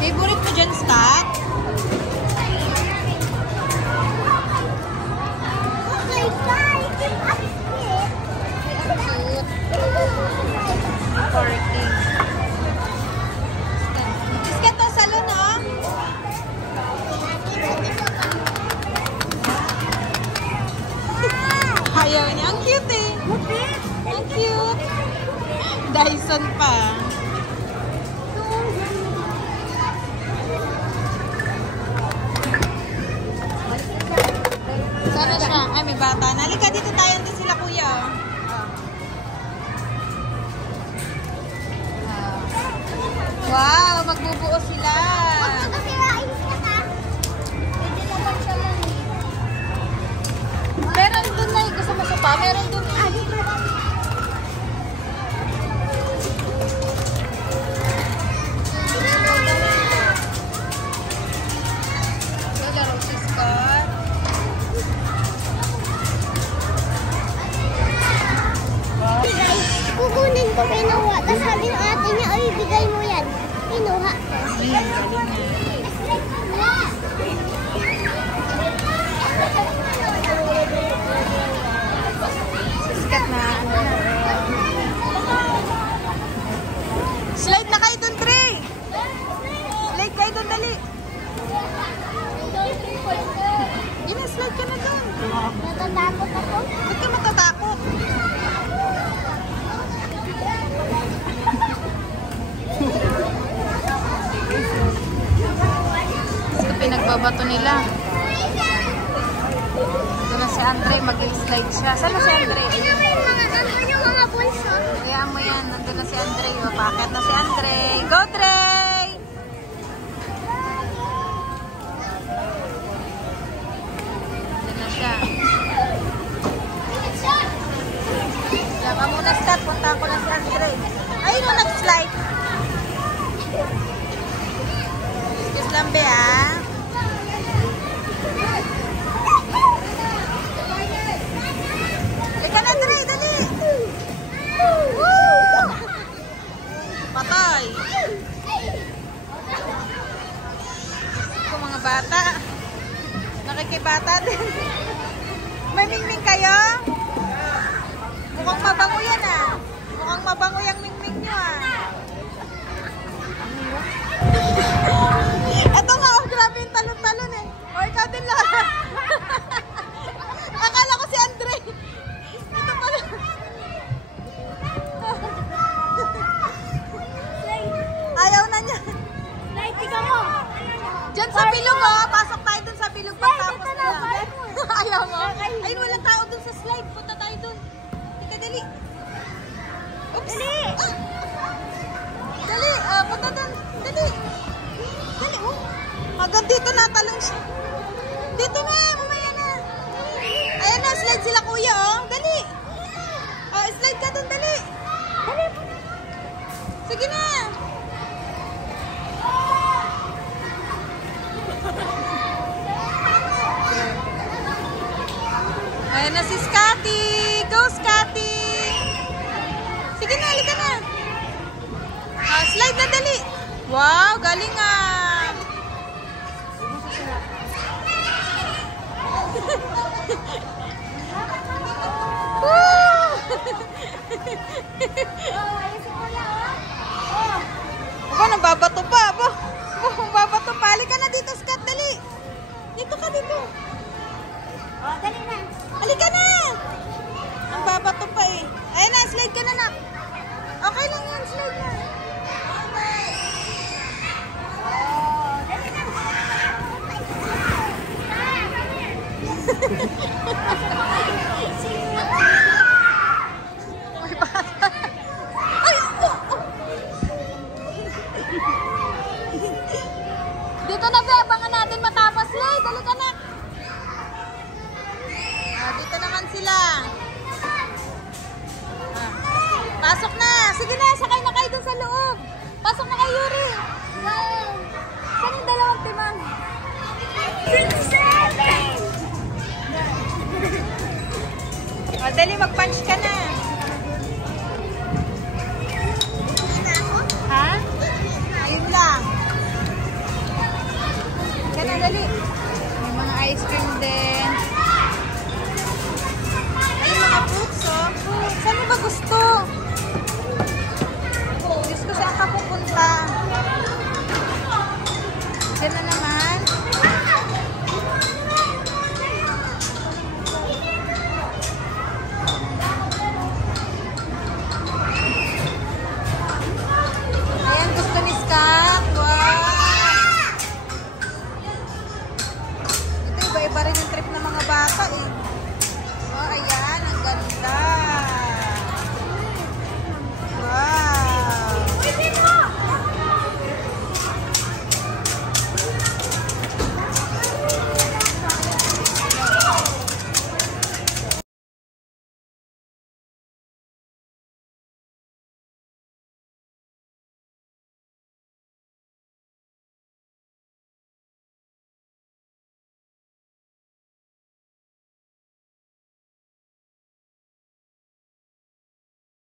Favorite mo dyan, Scott? Scott, ang salon, oh. Ayaw niya. Ang cute, eh. Ang cute. Dyson pa. Sana siya. Ay, may bata. Nalika, dito tayo. Andun sila, kuya, oh. Wow, magbubuo sila. Meron dun na. Gusto mo pa? Meron dun. Laro si Scott. Kukunin ko kinuha. Tapos sabi ng ate niya, ay, bigay mo yan. Kinuha. Sikat na. Slide na kayo dun, Trey. Slide kayo dun, dali. Gina, slide ka na dun. Natatakot ako. Ba't ka matatakot? Gusto pinagbabato nila. Ito na si Andre, mag-slide siya. Saan na si Andre? Yung mga bulso. Kaya mo yan, nandun na si Andre. Mapakit na si Andre. Go, Trey! Nandun na siya. Laka muna, Scott. Punta ko na si Andre. Ayun mo, nag-slide. Excuse lang, be, ah. Lika na, Andre, dali. Woo! Patay. Ito, mga bata. Nakikibata din. May mingming kayo? Mukhang mabango yan, ah. Mukhang mabango yung mingming nyo, ah. Ito nga, oh, grabe yung talon-talon, eh. O, ikaw din lang. Akala ko si Andre. Ito pala. Ayaw na niya. Ikaw mo. Diyan sa bilog, oh. Pasok tayo dun sa bilog. Pagtapos na. Ayaw mo? Ayun, walang tao dun sa slide. Punta tayo dun. Tika, dali. Oops. Dali. Ah. Dali. Punta dun. Dali. Dali, oh. Hanggang dito natalong siya. Dito na. Mamaya na. Ayan na, slide sila, kuya, oh. Dali. Oh, slide ka dun, dali. Dali. Sige na. Ayan na si Scotty. Go, Scotty. Sige na, halika na. Slide na, dali. Wow, galing ah. Woo! Aba, nababato pa. Aba, nababato pa. Halika na dito, Scott, dali. Dito ka, dito. Oh, dali na. Halika na! Ang babato pa eh. Ayun na, slide ka na, nak. Okay lang yan, slide na. May bata. Ay! Oh, oh. Dito na, be. Abangan natin matapos, slide. Dali ka na. Dito naman sila. Pasok na. Sige na, sakay na kayo dun sa loob. Pasok na kayo, Yuri. Saan yung dalawang timang? 7! Dali, mag-punch ka na.